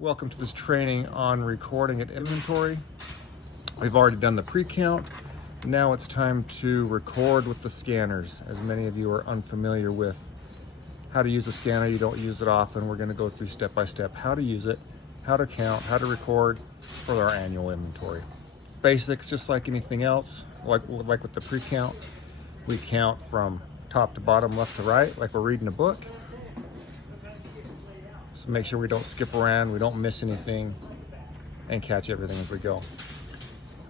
Welcome to this training on recording at inventory. We've already done the pre-count. Now it's time to record with the scanners, as many of you are unfamiliar with how to use a scanner. You don't use it often. We're going to go through step by step how to use it, how to count, how to record for our annual inventory. Basics, just like anything else, like with the pre-count, we count from top to bottom, left to right, like we're reading a book. So make sure we don't skip around, we don't miss anything, and catch everything as we go.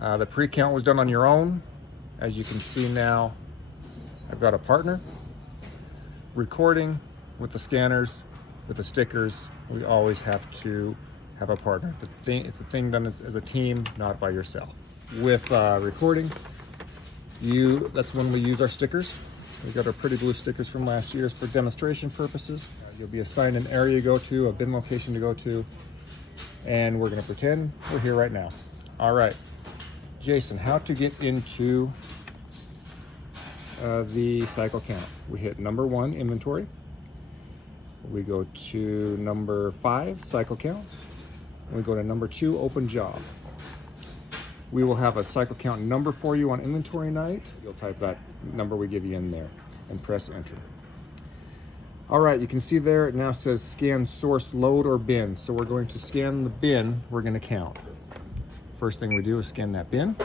The pre-count was done on your own. As you can see now, I've got a partner. Recording with the scanners, with the stickers, we always have to have a partner. It's a thing done as a team, not by yourself. With recording, that's when we use our stickers. We got our Pretty Blue stickers from last year's for demonstration purposes. You'll be assigned an area to go to, a bin location to go to, and we're gonna pretend we're here right now. All right, Jason, how to get into the cycle count? We hit number 1, inventory. We go to number 5, cycle counts. And we go to number 2, open job. We will have a cycle count number for you on inventory night. You'll type that number we give you in there and press enter. All right, you can see there it now says scan source, load, or bin. So we're going to scan the bin we're going to count. First thing we do is scan that bin.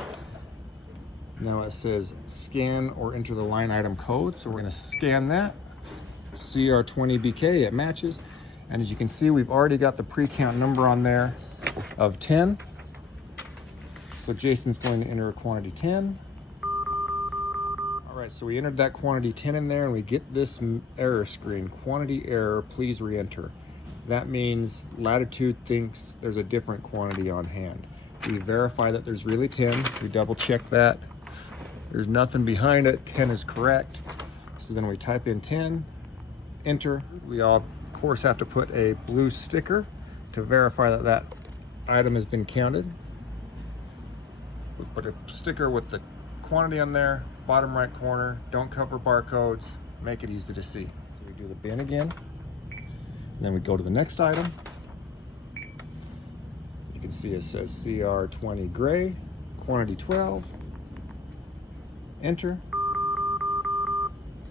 Now it says scan or enter the line item code. So we're going to scan that. CR20BK, it matches. And as you can see, we've already got the pre-count number on there of 10. So Jason's going to enter a quantity 10. All right, so we entered that quantity 10 in there and we get this error screen, quantity error, please re-enter. That means Latitude thinks there's a different quantity on hand. We verify that there's really 10. We double check that. There's nothing behind it, 10 is correct. So then we type in 10, enter. We all, of course, have to put a blue sticker to verify that that item has been counted. We put a sticker with the quantity on there, bottom right corner, don't cover barcodes, make it easy to see. So we do the bin again, and then we go to the next item. You can see it says CR20 gray, quantity 12, enter.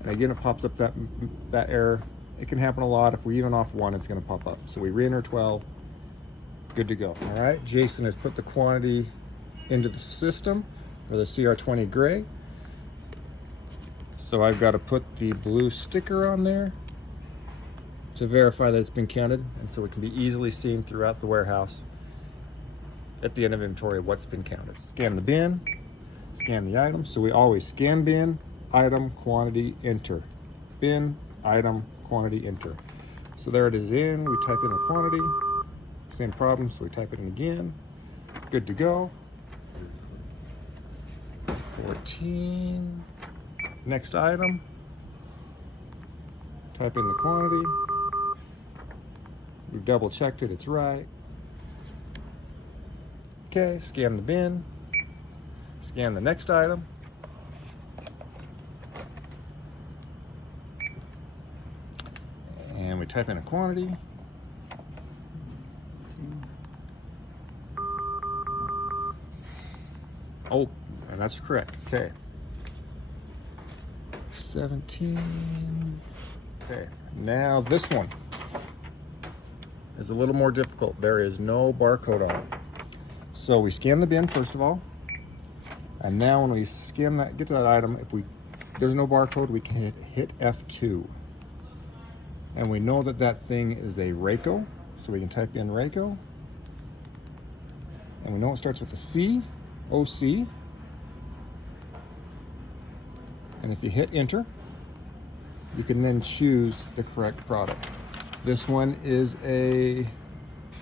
And again, it pops up that error. It can happen a lot. If we even off 1, it's gonna pop up. So we re-enter 12, good to go. All right, Jason has put the quantity into the system for the CR20 gray. So I've got to put the blue sticker on there to verify that it's been counted, and so it can be easily seen throughout the warehouse at the end of inventory what's been counted. Scan the bin, scan the item. So we always scan bin, item, quantity, enter. Bin, item, quantity, enter. So there it is in, we type in the quantity, same problem, so we type it in again, good to go. 14, next item, type in the quantity, we've double checked it, it's right. Okay, scan the bin, scan the next item, and we type in a quantity. Oh, and that's correct. Okay. 17. Okay. Now this one is a little more difficult. There is no barcode on it. So we scan the bin first of all. And now when we scan that, get to that item, there's no barcode, we can hit F2. And we know that that thing is a Rayco. So we can type in Rayco. And we know it starts with a C, OC. And if you hit enter, you can then choose the correct product. This one is a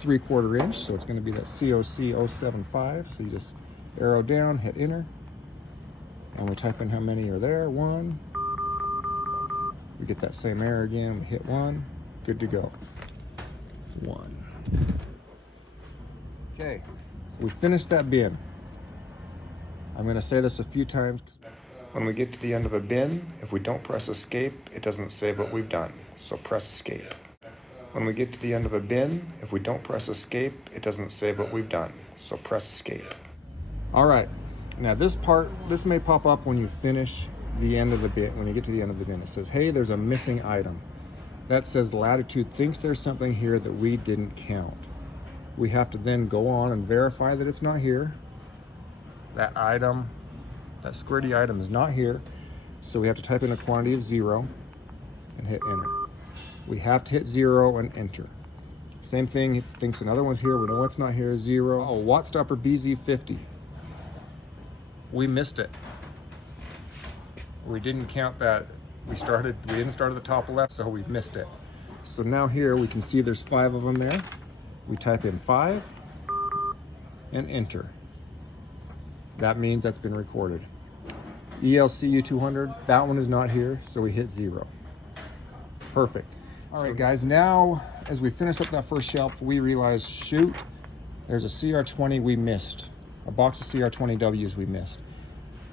3/4 inch, so it's going to be that COC 075. So you just arrow down, hit enter, and we type in how many are there. 1. We get that same error again. We hit 1. Good to go. 1. Okay, we finished that bin. I'm going to say this a few times. When we get to the end of a bin, if we don't press escape, it doesn't save what we've done. So press escape. When we get to the end of a bin, if we don't press escape, it doesn't save what we've done. So press escape. All right, now this may pop up when you finish the end of the bin. When you get to the end of the bin, it says, hey, there's a missing item. That says Latitude thinks there's something here that we didn't count. We have to then go on and verify that it's not here. That item, that squirty item is not here. So we have to type in a quantity of 0 and hit enter. We have to hit 0 and enter. Same thing, it thinks another one's here. We know it's not here, 0. Oh, Wattstopper BZ50. We missed it. We didn't count that. We didn't start at the top left, so we missed it. So now here we can see there's 5 of them there. We type in 5 and enter. That means that's been recorded. ELCU 200, that one is not here, so we hit 0. Perfect. All right, guys, now as we finished up that first shelf, we realized, shoot, there's a CR20 we missed, a box of CR20Ws we missed.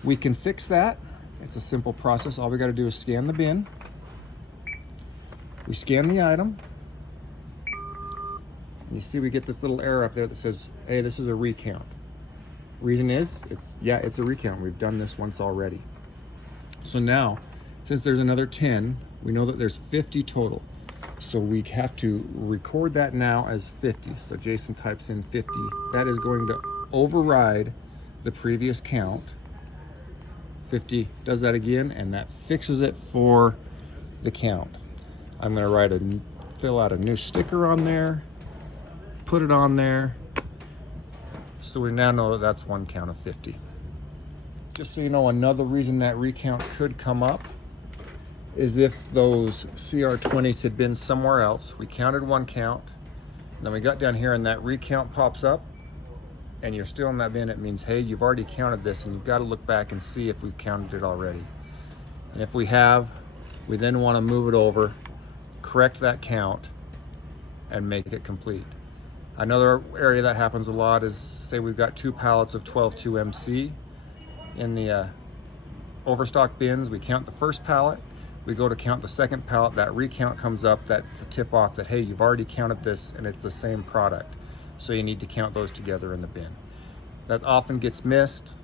We can fix that. It's a simple process. All we got to do is scan the bin. We scan the item. And you see we get this little error up there that says, hey, this is a recount. Reason is, it's a recount. We've done this once already. So now, since there's another 10, we know that there's 50 total. So we have to record that now as 50. So Jason types in 50. That is going to override the previous count. 50 does that again, and that fixes it for the count. I'm going to fill out a new sticker on there, put it on there, so we now know that that's one count of 50. Just so you know, another reason that recount could come up is if those CR20s had been somewhere else. We counted one count, and then we got down here and that recount pops up, and you're still in that bin. It means, hey, you've already counted this, and you've got to look back and see if we've counted it already. And if we have, we then want to move it over, correct that count, and make it complete. Another area that happens a lot is, say we've got 2 pallets of 12.2 MC in the overstock bins. We count the first pallet, we go to count the second pallet, that recount comes up, that's a tip off that, hey, you've already counted this and it's the same product. So you need to count those together in the bin. That often gets missed,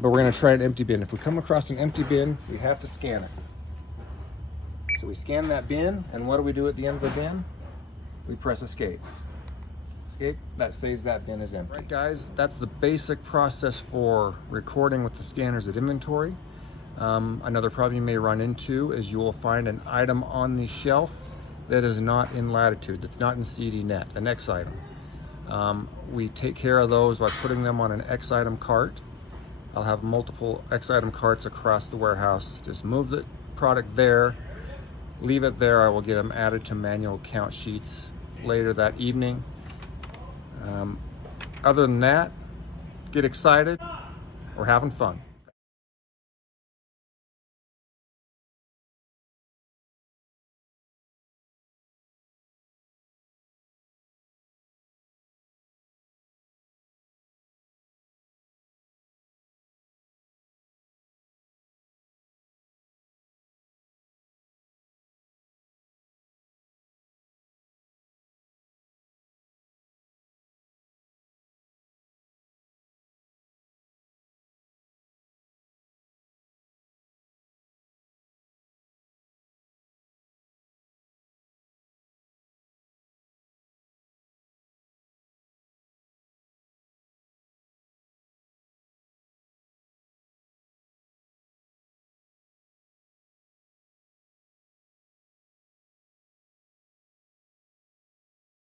but we're gonna try an empty bin. If we come across an empty bin, we have to scan it. So we scan that bin, and what do we do at the end of the bin? We press escape. Escape, that saves that bin as empty. Right, guys, that's the basic process for recording with the scanners at inventory. Another problem you may run into is you will find an item on the shelf that is not in Latitude, that's not in CDNet, an X item. We take care of those by putting them on an X item cart. I'll have multiple X item carts across the warehouse. Just move the product there, leave it there. I will get them added to manual count sheets later that evening. Other than that, get excited. We're having fun.